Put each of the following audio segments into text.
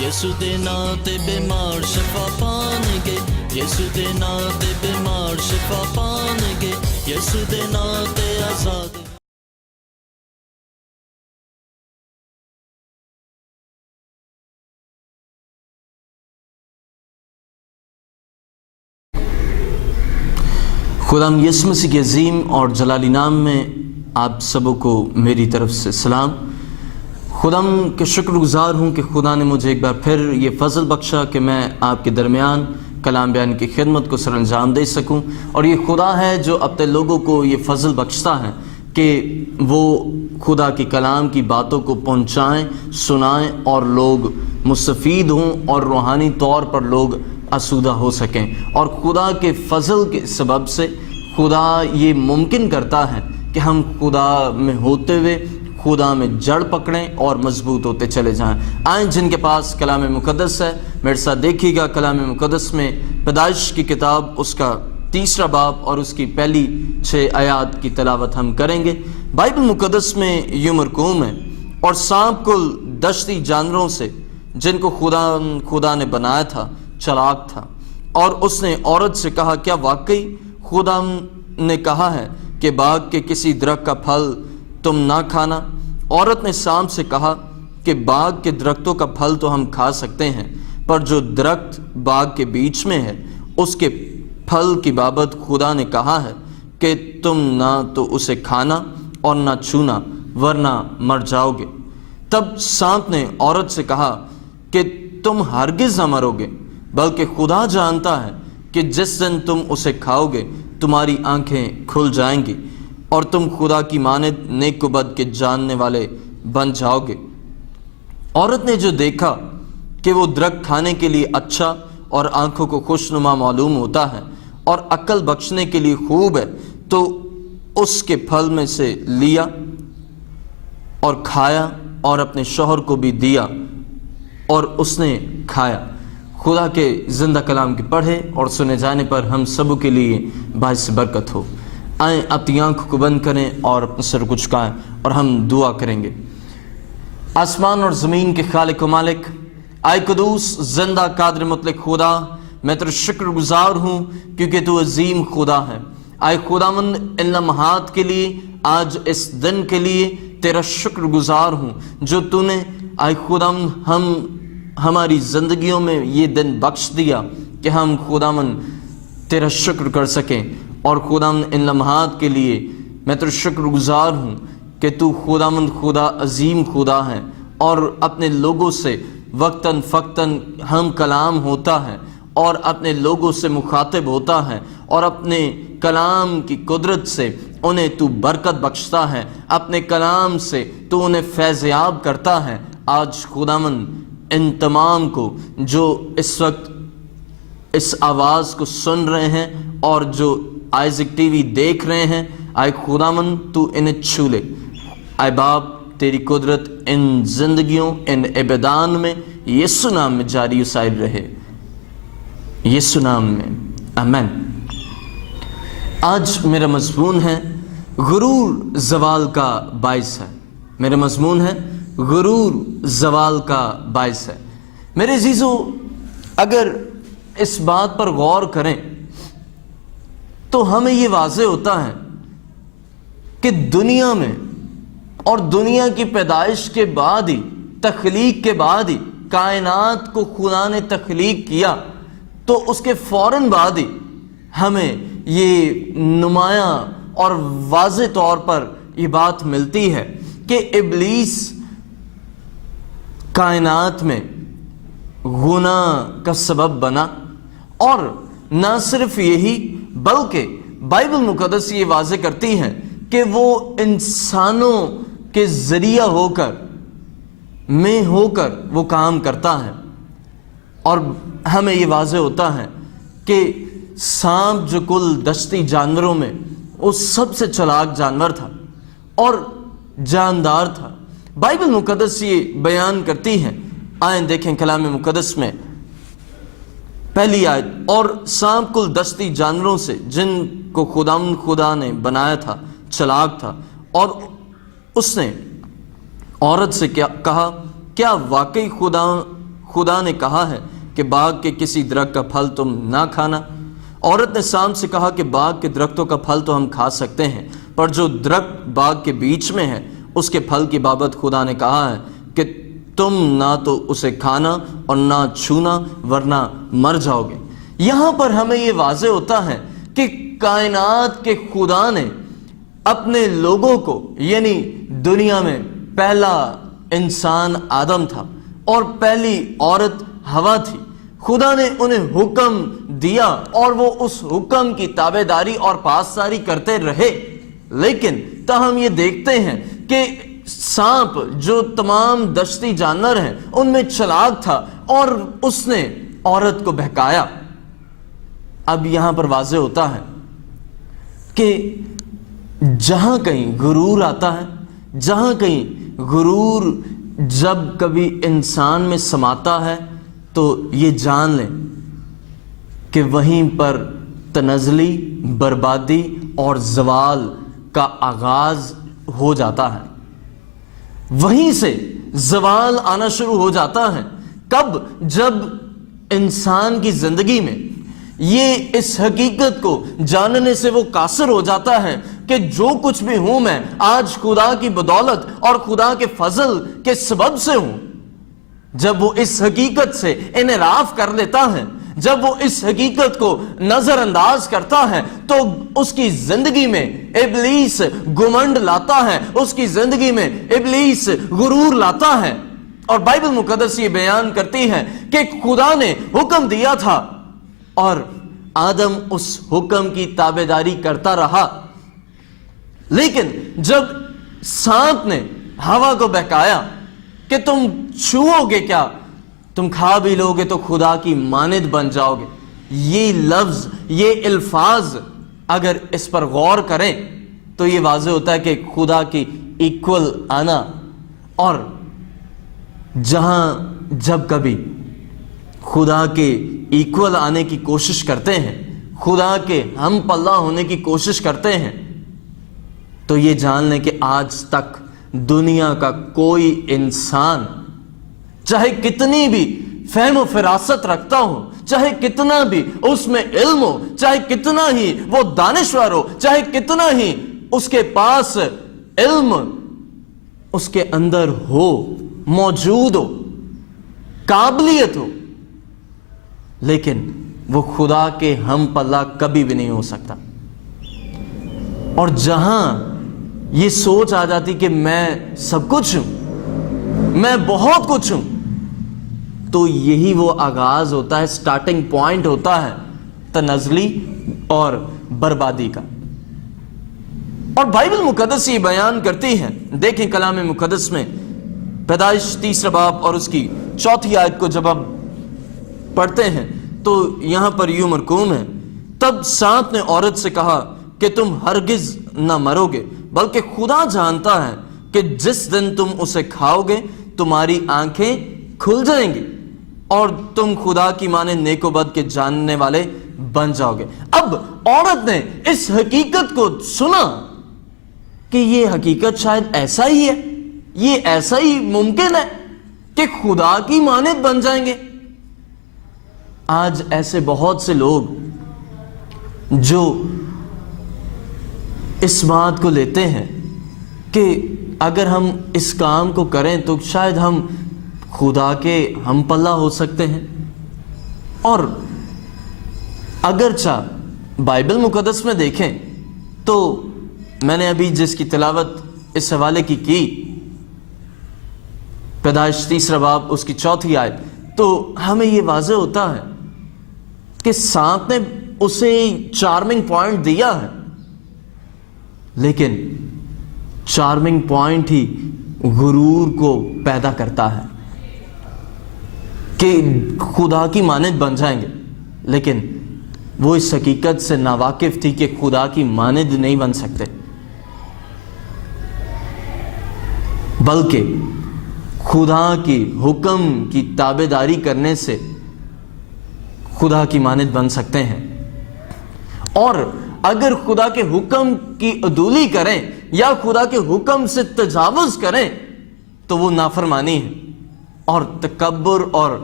یسو دے ناں تے بیمار شفا پان گے، یسو دے ناں تے بیمار شفا پان گے، یسو دے ناں تے آزاد۔ خداوند یسوع مسیح کے عظیم اور جلالی نام میں آپ سبوں کو میری طرف سے سلام۔ خداوند کے شکر گزار ہوں کہ خدا نے مجھے ایک بار پھر یہ فضل بخشا کہ میں آپ کے درمیان کلام بیان کی خدمت کو سر انجام دے سکوں، اور یہ خدا ہے جو اپنے لوگوں کو یہ فضل بخشتا ہے کہ وہ خدا کی کلام کی باتوں کو پہنچائیں، سنائیں، اور لوگ مستفید ہوں اور روحانی طور پر لوگ آسودہ ہو سکیں۔ اور خدا کے فضل کے سبب سے خدا یہ ممکن کرتا ہے کہ ہم خدا میں ہوتے ہوئے خدا میں جڑ پکڑیں اور مضبوط ہوتے چلے جائیں۔ آئیں جن کے پاس کلام مقدس ہے میرے ساتھ دیکھیے گا، کلام مقدس میں پیدائش کی کتاب اس کا 3 باب اور اس کی پہلی 6 آیات کی تلاوت ہم کریں گے۔ بائبل مقدس میں یوں مرقوم ہے، اور سانپ کل دشتی جانوروں سے جن کو خدا نے بنایا تھا چلاک تھا، اور اس نے عورت سے کہا کیا واقعی خدا نے کہا ہے کہ باغ کے کسی درخت کا پھل تم نہ کھانا؟ عورت نے سانپ سے کہا کہ باغ کے درختوں کا پھل تو ہم کھا سکتے ہیں، پر جو درخت باغ کے بیچ میں ہے اس کے پھل کی بابت خدا نے کہا ہے کہ تم نہ تو اسے کھانا اور نہ چھونا ورنہ مر جاؤ گے۔ تب سانپ نے عورت سے کہا کہ تم ہرگز نہ مرو گے، بلکہ خدا جانتا ہے کہ جس دن تم اسے کھاؤ گے تمہاری آنکھیں کھل جائیں گی اور تم خدا کی مانند نیک و بد کے جاننے والے بن جاؤ گے۔ عورت نے جو دیکھا کہ وہ درخت کھانے کے لیے اچھا اور آنکھوں کو خوشنما معلوم ہوتا ہے اور عقل بخشنے کے لیے خوب ہے، تو اس کے پھل میں سے لیا اور کھایا اور اپنے شوہر کو بھی دیا اور اس نے کھایا۔ خدا کے زندہ کلام کی پڑھے اور سنے جانے پر ہم سبوں کے لیے باعث برکت ہو۔ آئیں اپنی آنکھوں کو بند کریں اور اپنے سر کو جھکائیں اور ہم دعا کریں گے۔ آسمان اور زمین کے خالق و مالک، آئے قدوس زندہ قادر مطلق خدا، میں تیرا شکر گزار ہوں کیونکہ تو عظیم خدا ہے۔ آئے خداوند ان لمحات کے لیے، آج اس دن کے لیے تیرا شکر گزار ہوں جو تو نے آئے خداوند ہماری زندگیوں میں یہ دن بخش دیا کہ ہم خداوند تیرا شکر کر سکیں۔ اور خداوند ان لمحات کے لیے میں تیرا شکر گزار ہوں کہ تو خداوند خدا عظیم خدا ہے اور اپنے لوگوں سے وقتاً فقتاً ہم کلام ہوتا ہے اور اپنے لوگوں سے مخاطب ہوتا ہے اور اپنے کلام کی قدرت سے انہیں تو برکت بخشتا ہے، اپنے کلام سے تو انہیں فیض یاب کرتا ہے۔ آج خداوند ان تمام کو جو اس وقت اس آواز کو سن رہے ہیں اور جو آئزک ٹی وی دیکھ رہے ہیں، آئے خداوند تو انہیں چھو لے۔ آئے باپ تیری قدرت ان زندگیوں ان عبادان میں یسوع نام میں جاری و سائر رہے، یسوع نام میں آمین۔ آج میرا مضمون ہے غرور زوال کا باعث ہے۔ میرا مضمون ہے غرور زوال کا باعث ہے۔ میرے عزیزو، اگر اس بات پر غور کریں تو ہمیں یہ واضح ہوتا ہے کہ دنیا میں اور دنیا کی پیدائش کے بعد ہی، تخلیق کے بعد ہی، کائنات کو خدا نے تخلیق کیا تو اس کے فوراً بعد ہی ہمیں یہ نمایاں اور واضح طور پر یہ بات ملتی ہے کہ ابلیس کائنات میں گناہ کا سبب بنا، اور نہ صرف یہی بلکہ بائبل مقدس یہ واضح کرتی ہے کہ وہ انسانوں کے ذریعہ ہو کر وہ کام کرتا ہے۔ اور ہمیں یہ واضح ہوتا ہے کہ سانپ جو کل دشتی جانوروں میں وہ سب سے چلاک جانور تھا اور جاندار تھا۔ بائبل مقدس یہ بیان کرتی ہے، آئیں دیکھیں کلام مقدس میں پہلی آیت، اور سانپ کل دشتی جانوروں سے جن کو خدا نے بنایا تھا چلاک تھا، اور اس نے عورت سے کہا کیا واقعی خدا نے کہا ہے کہ باغ کے کسی درخت کا پھل تم نہ کھانا۔ عورت نے سام سے کہا کہ باغ کے درختوں کا پھل تو ہم کھا سکتے ہیں، پر جو درخت باغ کے بیچ میں ہے اس کے پھل کی بابت خدا نے کہا ہے کہ تم نہ تو اسے کھانا اور نہ چھونا ورنہ مر جاؤ گے۔ یہاں پر ہمیں یہ واضح ہوتا ہے کہ کائنات کے خدا نے اپنے لوگوں کو، یعنی دنیا میں پہلا انسان آدم تھا اور پہلی عورت ہوا تھی، خدا نے انہیں حکم دیا اور وہ اس حکم کی تابعداری اور پاسداری کرتے رہے، لیکن تاہم یہ دیکھتے ہیں کہ سانپ جو تمام دشتی جانور ہیں ان میں چلاک تھا اور اس نے عورت کو بہکایا۔ اب یہاں پر واضح ہوتا ہے کہ جہاں کہیں غرور آتا ہے، جہاں کہیں غرور جب کبھی انسان میں سماتا ہے تو یہ جان لیں کہ وہیں پر تنزلی، بربادی اور زوال کا آغاز ہو جاتا ہے، وہیں سے زوال آنا شروع ہو جاتا ہے۔ کب؟ جب انسان کی زندگی میں یہ اس حقیقت کو جاننے سے وہ قاصر ہو جاتا ہے کہ جو کچھ بھی ہوں میں آج خدا کی بدولت اور خدا کے فضل کے سبب سے ہوں۔ جب وہ اس حقیقت سے انحراف کر لیتا ہے، جب وہ اس حقیقت کو نظر انداز کرتا ہے تو اس کی زندگی میں ابلیس گمنڈ لاتا ہے، اس کی زندگی میں ابلیس غرور لاتا ہے۔ اور بائبل مقدس یہ بیان کرتی ہے کہ خدا نے حکم دیا تھا اور آدم اس حکم کی تابعداری کرتا رہا، لیکن جب سانپ نے ہوا کو بہکایا کہ تم چھوؤ گے کیا، تم کھا بھی لو گے تو خدا کی مانند بن جاؤ گے، یہ لفظ، یہ الفاظ اگر اس پر غور کریں تو یہ واضح ہوتا ہے کہ خدا کی ایکول آنا، اور جہاں جب کبھی خدا کے ایکول آنے کی کوشش کرتے ہیں، خدا کے ہم پلہ ہونے کی کوشش کرتے ہیں، تو یہ جان لیں کہ آج تک دنیا کا کوئی انسان چاہے کتنی بھی فہم و فراست رکھتا ہو، چاہے کتنا بھی اس میں علم ہو، چاہے کتنا ہی وہ دانشور ہو، چاہے کتنا ہی اس کے پاس علم اس کے اندر ہو، موجود ہو، قابلیت ہو، لیکن وہ خدا کے ہم پلہ کبھی بھی نہیں ہو سکتا۔ اور جہاں یہ سوچ آ جاتی کہ میں سب کچھ ہوں، میں بہت کچھ ہوں، تو یہی وہ آغاز ہوتا ہے، سٹارٹنگ پوائنٹ ہوتا ہے تنزلی اور بربادی کا۔ اور بائبل مقدس یہ بیان کرتی ہے، دیکھیں کلام مقدس میں پیدائش 3 باب اور اس کی 4 آیت کو جب آپ پڑھتے ہیں تو یہاں پر یوں مرقوم ہے، تب سانپ نے عورت سے کہا کہ تم ہرگز نہ مرو گے، بلکہ خدا جانتا ہے کہ جس دن تم اسے کھاؤ گے تمہاری آنکھیں کھل جائیں گی اور تم خدا کی مانند نیک و بد کے جاننے والے بن جاؤ گے۔ اب عورت نے اس حقیقت کو سنا کہ یہ حقیقت شاید ایسا ہی ہے، یہ ایسا ہی ممکن ہے کہ خدا کی مانند بن جائیں گے۔ آج ایسے بہت سے لوگ جو اس بات کو لیتے ہیں کہ اگر ہم اس کام کو کریں تو شاید ہم خدا کے ہم پلہ ہو سکتے ہیں، اور اگرچہ بائبل مقدس میں دیکھیں تو میں نے ابھی جس کی تلاوت اس حوالے کی پیدائش 3 باب اس کی 4 آیت، تو ہمیں یہ واضح ہوتا ہے کہ سانپ نے اسے چارمنگ پوائنٹ دیا ہے، لیکن چارمنگ پوائنٹ ہی غرور کو پیدا کرتا ہے کہ خدا کی مانند بن جائیں گے، لیکن وہ اس حقیقت سے ناواقف تھی کہ خدا کی مانند نہیں بن سکتے، بلکہ خدا کی حکم کی تابعداری کرنے سے خدا کی مانند بن سکتے ہیں۔ اور اگر خدا کے حکم کی عدولی کریں یا خدا کے حکم سے تجاوز کریں تو وہ نافرمانی ہے اور تکبر اور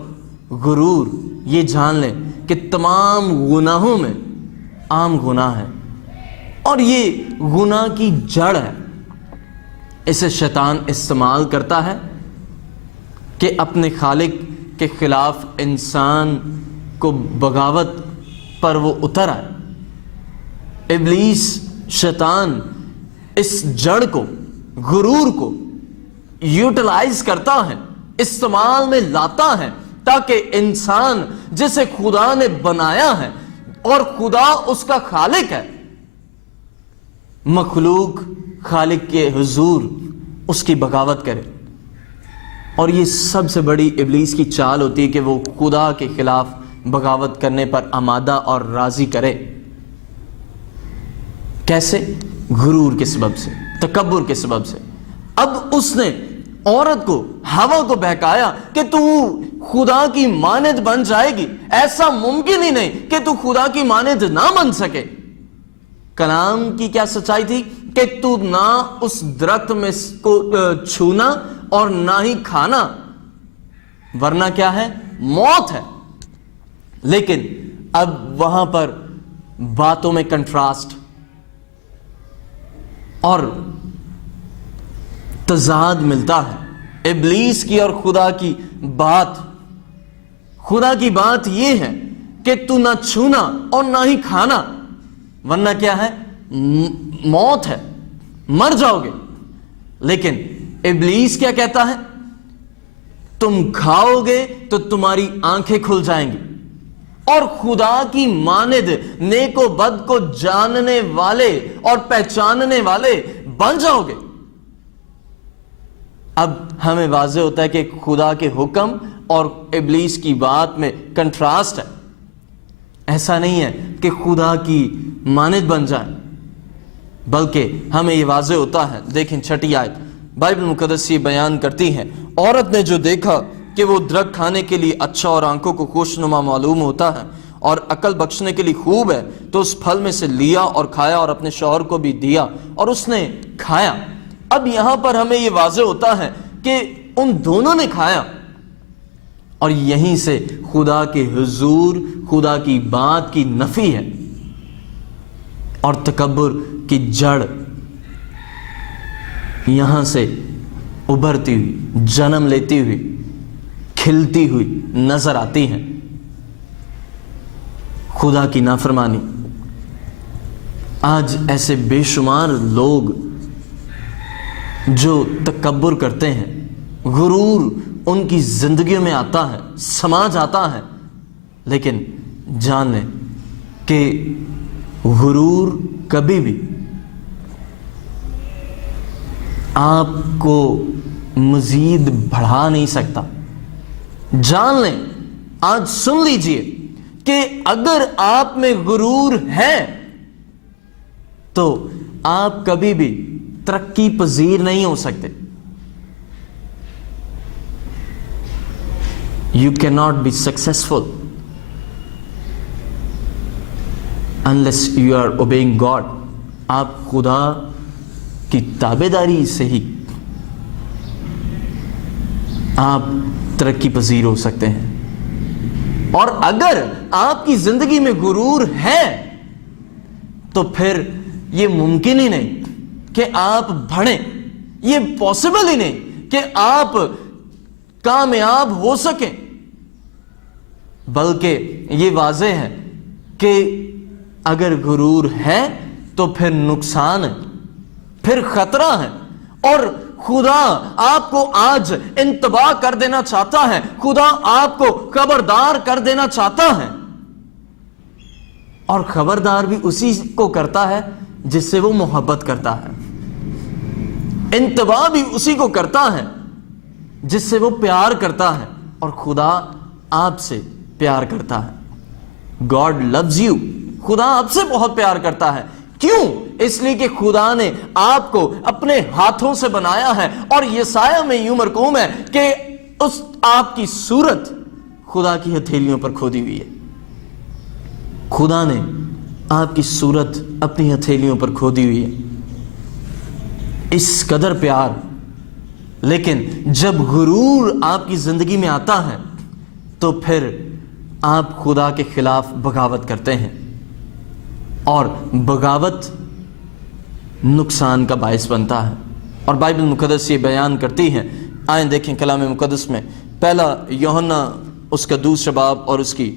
غرور یہ جان لیں کہ تمام گناہوں میں عام گناہ ہے اور یہ گناہ کی جڑ ہے. اسے شیطان استعمال کرتا ہے کہ اپنے خالق کے خلاف انسان کو بغاوت پر وہ اتر آئے. ابلیس شیطان اس جڑ کو، غرور کو یوٹیلائز کرتا ہے، استعمال میں لاتا ہے تاکہ انسان جسے خدا نے بنایا ہے اور خدا اس کا خالق ہے، مخلوق خالق کے حضور اس کی بغاوت کرے. اور یہ سب سے بڑی ابلیس کی چال ہوتی ہے کہ وہ خدا کے خلاف بغاوت کرنے پر آمادہ اور راضی کرے. کیسے؟ غرور کے سبب سے، تکبر کے سبب سے. اب اس نے عورت کو، ہوا کو بہکایا کہ تو خدا کی مانند بن جائے گی. ایسا ممکن ہی نہیں کہ تو خدا کی مانند نہ بن سکے. کلام کی کیا سچائی تھی کہ تو نہ اس درخت میں کو چھونا اور نہ ہی کھانا، ورنہ کیا ہے؟ موت ہے. لیکن اب وہاں پر باتوں میں کنٹراسٹ اور تضاد ملتا ہے. ابلیس کی اور خدا کی بات. خدا کی بات یہ ہے کہ تو نہ چھونا اور نہ ہی کھانا، ورنہ کیا ہے؟ موت ہے، مر جاؤ گے. لیکن ابلیس کیا کہتا ہے؟ تم کھاؤ گے تو تمہاری آنکھیں کھل جائیں گی اور خدا کی مانند نیک و بد کو جاننے والے اور پہچاننے والے بن جاؤ گے. اب ہمیں واضح ہوتا ہے کہ خدا کے حکم اور ابلیس کی بات میں کنٹراسٹ ہے. ایسا نہیں ہے کہ خدا کی مانند بن جائیں، بلکہ ہمیں یہ واضح ہوتا ہے. دیکھیں 6 آیت بائبل مقدس یہ بیان کرتی ہے، عورت نے جو دیکھا کہ وہ درخت کھانے کے لیے اچھا اور آنکھوں کو خوشنما معلوم ہوتا ہے اور عقل بخشنے کے لیے خوب ہے، تو اس پھل میں سے لیا اور کھایا اور اپنے شوہر کو بھی دیا اور اس نے کھایا. اب یہاں پر ہمیں یہ واضح ہوتا ہے کہ ان دونوں نے کھایا اور یہیں سے خدا کے حضور، خدا کی بات کی نفی ہے اور تکبر کی جڑ یہاں سے ابھرتی ہوئی، جنم لیتی ہوئی، کھلتی ہوئی نظر آتی ہے. خدا کی نافرمانی. آج ایسے بے شمار لوگ جو تکبر کرتے ہیں، غرور ان کی زندگیوں میں آتا ہے، سما جاتا ہے. لیکن جان لیں کہ غرور کبھی بھی آپ کو مزید بڑھا نہیں سکتا. جان لیں، آج سن لیجئے کہ اگر آپ میں غرور ہے تو آپ کبھی بھی ترقی پذیر نہیں ہو سکتے. You cannot be successful unless you are obeying God. آپ خدا کی تابعداری سے ہی آپ ترقی پذیر ہو سکتے ہیں. اور اگر آپ کی زندگی میں غرور ہے تو پھر یہ ممکن ہی نہیں کہ آپ بڑھیں. یہ پاسبل ہی نہیں کہ آپ کامیاب ہو سکیں. بلکہ یہ واضح ہے کہ اگر غرور ہے تو پھر نقصان ہے، پھر خطرہ ہے. اور خدا آپ کو آج انتباہ کر دینا چاہتا ہے. خدا آپ کو خبردار کر دینا چاہتا ہے. اور خبردار بھی اسی کو کرتا ہے جس سے وہ محبت کرتا ہے. انتباہ بھی اسی کو کرتا ہے جس سے وہ پیار کرتا ہے. اور خدا آپ سے پیار کرتا ہے. God loves you. خدا آپ سے بہت پیار کرتا ہے. کیوں؟ اس لیے کہ خدا نے آپ کو اپنے ہاتھوں سے بنایا ہے. اور یسایہ میں یوں مرقوم ہے کہ اس آپ کی صورت خدا کی ہتھیلیوں پر کھودی ہوئی ہے. خدا نے آپ کی صورت اپنی ہتھیلیوں پر کھودی ہوئی ہے. اس قدر پیار. لیکن جب غرور آپ کی زندگی میں آتا ہے تو پھر آپ خدا کے خلاف بغاوت کرتے ہیں، اور بغاوت نقصان کا باعث بنتا ہے۔ اور بائبل مقدس یہ بیان کرتی ہے، آئیں دیکھیں کلام مقدس میں پہلا یوحنا اس کا دوسرا باب اور اس کی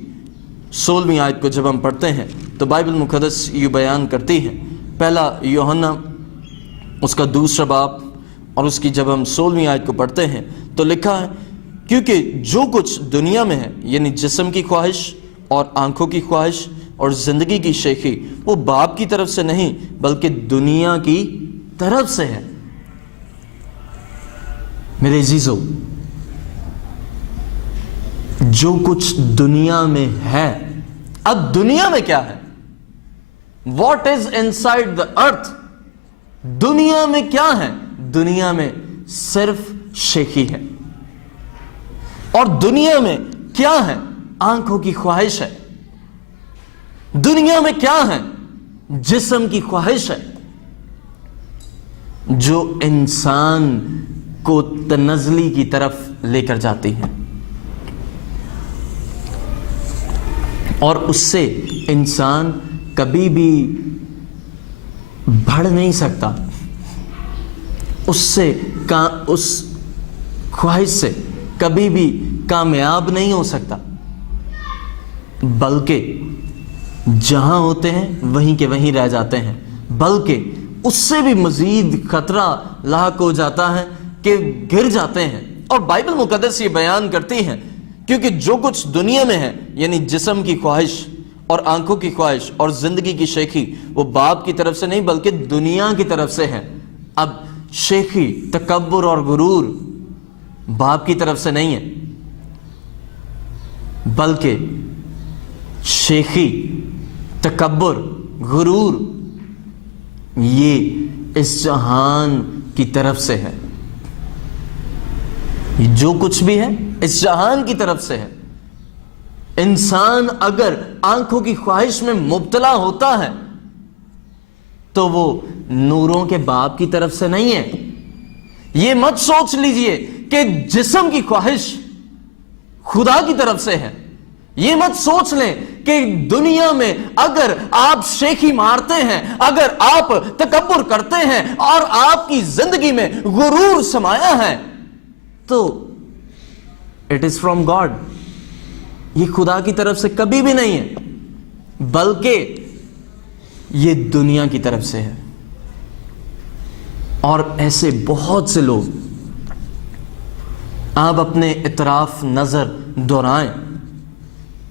16ویں آیت کو جب ہم پڑھتے ہیں تو بائبل مقدس یہ بیان کرتی ہے، پہلا یوحنا اس کا دوسرا باب اور اس کی جب ہم 16ویں آیت کو پڑھتے ہیں تو لکھا ہے، کیونکہ جو کچھ دنیا میں ہے، یعنی جسم کی خواہش اور آنکھوں کی خواہش اور زندگی کی شیخی، وہ باپ کی طرف سے نہیں بلکہ دنیا کی طرف سے ہے۔ میرے عزیزو، جو کچھ دنیا میں ہے، اب دنیا میں کیا ہے؟ واٹ از انسائڈ دا ارتھ؟ دنیا میں کیا ہے؟ دنیا میں صرف شیخی ہے، اور دنیا میں کیا ہے؟ آنکھوں کی خواہش ہے، دنیا میں کیا ہے؟ جسم کی خواہش ہے، جو انسان کو تنزلی کی طرف لے کر جاتی ہے، اور اس سے انسان کبھی بھی بڑھ نہیں سکتا، اس خواہش سے کبھی بھی کامیاب نہیں ہو سکتا، بلکہ جہاں ہوتے ہیں وہیں کے وہیں رہ جاتے ہیں، بلکہ اس سے بھی مزید خطرہ لاحق ہو جاتا ہے کہ گر جاتے ہیں۔ اور بائبل مقدس یہ بیان کرتی ہے، کیونکہ جو کچھ دنیا میں ہے، یعنی جسم کی خواہش اور آنکھوں کی خواہش اور زندگی کی شیخی، وہ باپ کی طرف سے نہیں بلکہ دنیا کی طرف سے ہے۔ اب شیخی، تکبر اور غرور باپ کی طرف سے نہیں ہے، بلکہ شیخی، تکبر، غرور یہ اس جہان کی طرف سے ہے۔ یہ جو کچھ بھی ہے اس جہان کی طرف سے ہے۔ انسان اگر آنکھوں کی خواہش میں مبتلا ہوتا ہے تو وہ نوروں کے باپ کی طرف سے نہیں ہے۔ یہ مت سوچ لیجئے کہ جسم کی خواہش خدا کی طرف سے ہے۔ یہ مت سوچ لیں کہ دنیا میں اگر آپ شیخی مارتے ہیں، اگر آپ تکبر کرتے ہیں اور آپ کی زندگی میں غرور سمایا ہے تو اٹ از فرام گاڈ، یہ خدا کی طرف سے کبھی بھی نہیں ہے، بلکہ یہ دنیا کی طرف سے ہے۔ اور ایسے بہت سے لوگ، آپ اپنے اطراف نظر دورائیں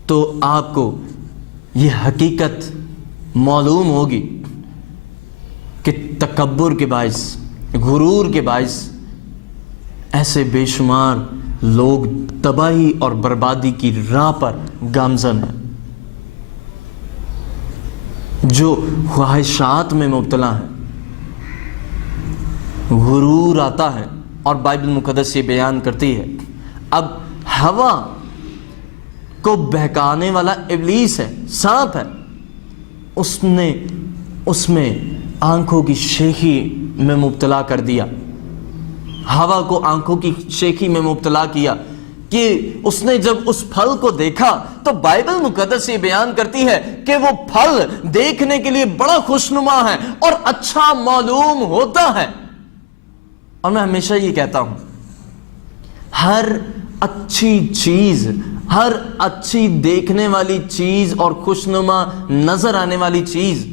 تو آپ کو یہ حقیقت معلوم ہوگی کہ تکبر کے باعث، غرور کے باعث ایسے بے شمار لوگ تباہی اور بربادی کی راہ پر گامزن ہیں، جو خواہشات میں مبتلا ہیں۔ غرور آتا ہے، اور بائبل مقدس یہ بیان کرتی ہے، اب ہوا کو بہکانے والا ابلیس ہے، سانپ ہے، اس نے اس میں آنکھوں کی شیخی میں مبتلا کر دیا، ہوا کو آنکھوں کی شیخی میں مبتلا کیا کہ اس نے جب اس پھل کو دیکھا تو بائبل مقدس یہ بیان کرتی ہے کہ وہ پھل دیکھنے کے لیے بڑا خوشنما ہے اور اچھا معلوم ہوتا ہے۔ اور میں ہمیشہ یہ کہتا ہوں، ہر اچھی چیز، ہر اچھی دیکھنے والی چیز اور خوشنما نظر آنے والی چیز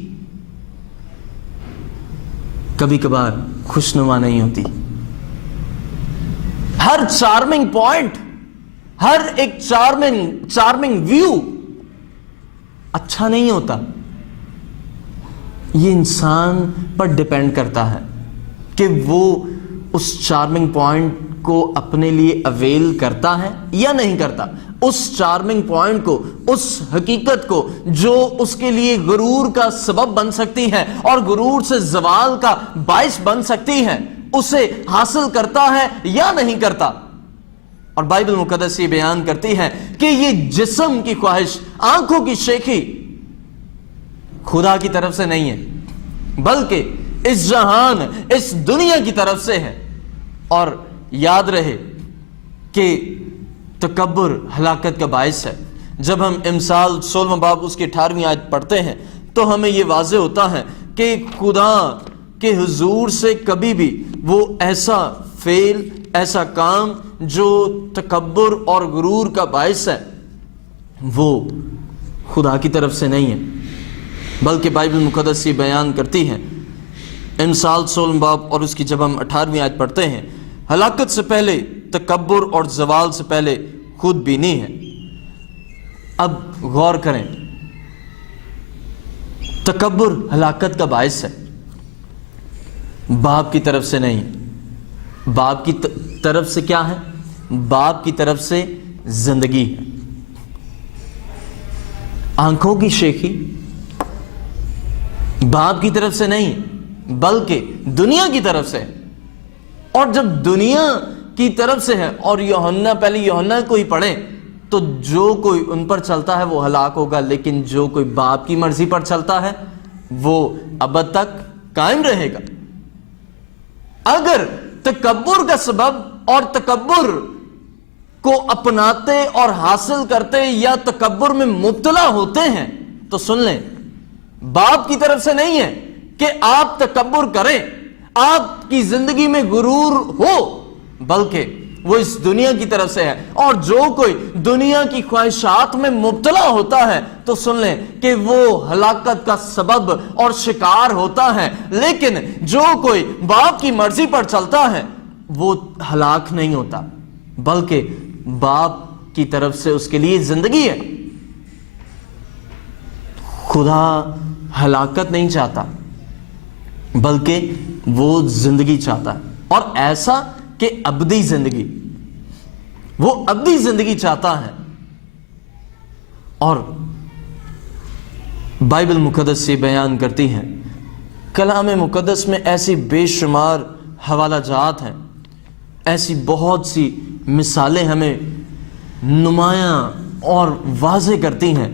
کبھی کبھار خوشنما نہیں ہوتی۔ ہر چارمنگ پوائنٹ، ہر ایک چارمنگ ویو اچھا نہیں ہوتا۔ یہ انسان پر ڈیپینڈ کرتا ہے کہ وہ اس چارمنگ پوائنٹ کو اپنے لیے اویل کرتا ہے یا نہیں کرتا، اس چارمنگ پوائنٹ کو، اس حقیقت کو جو اس کے لیے غرور کا سبب بن سکتی ہے اور غرور سے زوال کا باعث بن سکتی ہے، اسے حاصل کرتا ہے یا نہیں کرتا۔ اور بائبل مقدس یہ بیان کرتی ہے کہ یہ جسم کی خواہش، آنکھوں کی شیخی خدا کی طرف سے نہیں ہے، بلکہ اس جہان، اس دنیا کی طرف سے ہے۔ اور یاد رہے کہ تکبر ہلاکت کا باعث ہے۔ جب ہم امثال 16 باب اس کی 18ویں آیت پڑھتے ہیں تو ہمیں یہ واضح ہوتا ہے کہ خدا کے حضور سے کبھی بھی وہ ایسا فعل، ایسا کام جو تکبر اور غرور کا باعث ہے وہ خدا کی طرف سے نہیں ہے، بلکہ بائبل مقدس یہ بیان کرتی ہے امثال 16 باب اور اس کی جب ہم 18ویں آیت پڑھتے ہیں، ہلاکت سے پہلے تکبر اور زوال سے پہلے خود بینی ہے۔ اب غور کریں، تکبر ہلاکت کا باعث ہے، باپ کی طرف سے نہیں۔ باپ کی طرف سے کیا ہے؟ باپ کی طرف سے زندگی ہے، آنکھوں کی شیخی باپ کی طرف سے نہیں بلکہ دنیا کی طرف سے۔ اور جب دنیا کی طرف سے ہے، اور یوحنا، پہلے یوحنا کو ہی پڑھیں تو جو کوئی ان پر چلتا ہے وہ ہلاک ہوگا، لیکن جو کوئی باپ کی مرضی پر چلتا ہے وہ ابد تک قائم رہے گا۔ اگر تکبر کا سبب اور تکبر کو اپناتے اور حاصل کرتے یا تکبر میں مبتلا ہوتے ہیں تو سن لیں، باپ کی طرف سے نہیں ہے کہ آپ تکبر کریں، آپ کی زندگی میں غرور ہو، بلکہ وہ اس دنیا کی طرف سے ہے۔ اور جو کوئی دنیا کی خواہشات میں مبتلا ہوتا ہے تو سن لیں کہ وہ ہلاکت کا سبب اور شکار ہوتا ہے، لیکن جو کوئی باپ کی مرضی پر چلتا ہے وہ ہلاک نہیں ہوتا، بلکہ باپ کی طرف سے اس کے لیے زندگی ہے۔ خدا ہلاکت نہیں چاہتا بلکہ وہ زندگی چاہتا ہے، اور ایسا کہ ابدی زندگی، وہ ابدی زندگی چاہتا ہے۔ اور بائبل مقدس سے بیان کرتی ہے، کلام مقدس میں ایسی بے شمار حوالہ جات ہیں، ایسی بہت سی مثالیں ہمیں نمایاں اور واضح کرتی ہیں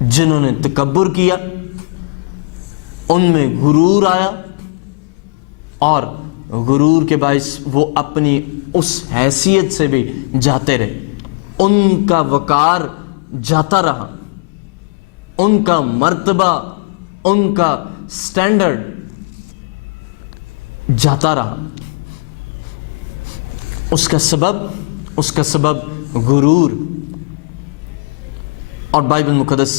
جنہوں نے تکبر کیا، ان میں غرور آیا، اور غرور کے باعث وہ اپنی اس حیثیت سے بھی جاتے رہے، ان کا وقار جاتا رہا، ان کا مرتبہ، ان کا سٹینڈرڈ جاتا رہا۔ اس کا سبب غرور۔ اور بائبل مقدس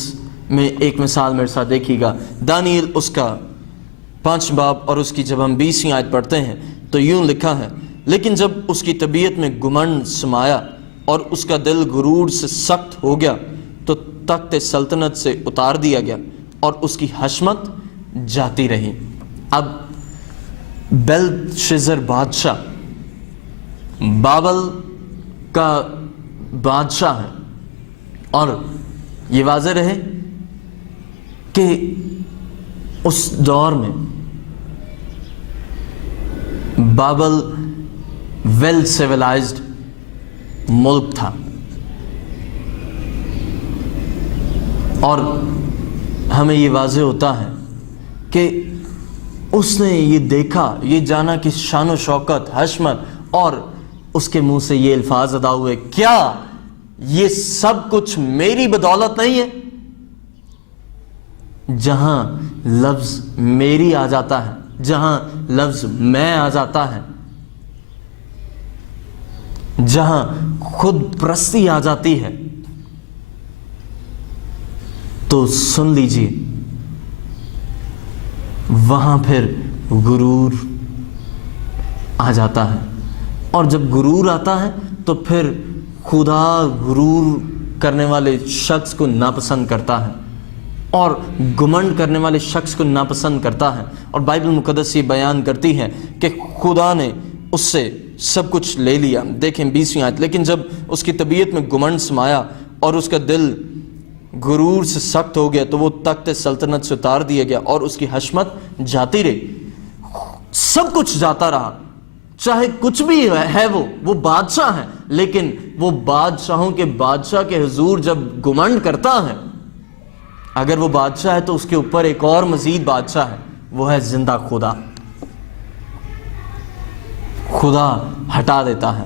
میں ایک مثال میرے ساتھ دیکھیے گا، دانیل اس کا 5 باب اور اس کی جب ہم 20ویں آیت پڑھتے ہیں تو یوں لکھا ہے، لیکن جب اس کی طبیعت میں گمنڈ سمایا اور اس کا دل غرور سے سخت ہو گیا تو تخت سلطنت سے اتار دیا گیا اور اس کی حشمت جاتی رہی۔ اب بیلشزر بادشاہ بابل کا بادشاہ ہے، اور یہ واضح رہے کہ اس دور میں بابل ویل سیولائزڈ ملک تھا، اور ہمیں یہ واضح ہوتا ہے کہ اس نے یہ دیکھا، یہ جانا کہ شان و شوکت، حشمت، اور اس کے منہ سے یہ الفاظ ادا ہوئے، کیا یہ سب کچھ میری بدولت نہیں ہے؟ جہاں لفظ میری آ جاتا ہے، جہاں لفظ میں آ جاتا ہے، جہاں خود پرستی آ جاتی ہے، تو سن لیجیے وہاں پھر غرور آ جاتا ہے۔ اور جب غرور آتا ہے تو پھر خدا غرور کرنے والے شخص کو ناپسند کرتا ہے، اور گمنڈ کرنے والے شخص کو ناپسند کرتا ہے۔ اور بائبل مقدس یہ بیان کرتی ہے کہ خدا نے اس سے سب کچھ لے لیا۔ دیکھیں 20ویں آیت، لیکن جب اس کی طبیعت میں گمنڈ سمایا اور اس کا دل غرور سے سخت ہو گیا تو وہ تخت سلطنت سے اتار دیا گیا اور اس کی حشمت جاتی رہی۔ سب کچھ جاتا رہا، چاہے کچھ بھی ہے، وہ بادشاہ ہے، لیکن وہ بادشاہوں کے بادشاہ کے حضور جب گمنڈ کرتا ہے، اگر وہ بادشاہ ہے تو اس کے اوپر ایک اور مزید بادشاہ ہے، وہ ہے زندہ خدا۔ خدا ہٹا دیتا ہے،